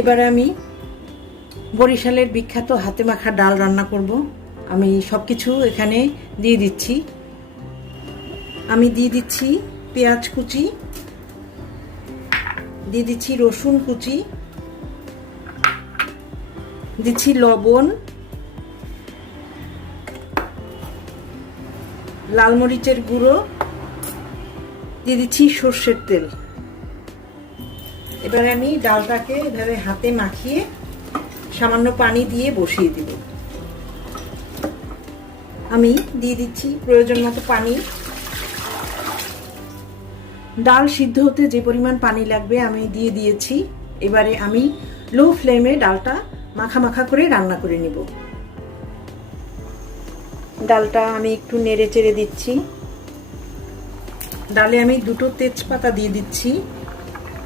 এবারে আমি বরিশালের বিখ্যাত হাতে মাখা ডাল রান্না করব। আমি সবকিছু এখানে দিয়ে দিচ্ছি। আমি দিয়ে দিচ্ছি পেঁয়াজ কুচি, দিয়ে দিচ্ছি রসুন কুচি, দিচ্ছি লবণ, লাল মরিচের গুঁড়ো, দিয়ে দিচ্ছি সর্ষের তেল। এবারে আমি ডালটাকে এভাবে হাতে মাখিয়ে সামান্য পানি দিয়ে বসিয়ে দিব। আমি দিয়ে দিচ্ছি প্রয়োজন মতো পানি। ডাল সিদ্ধ হতে যে পরিমাণ পানি লাগবে আমি দিয়ে দিয়েছি। এবারে আমি লো ফ্লেমে ডালটা মাখা মাখা করে রান্না করে নিব। ডালটা আমি একটু নেড়ে চেড়ে দিচ্ছি। ডালে আমি 2টো তেজপাতা দিয়ে দিচ্ছি।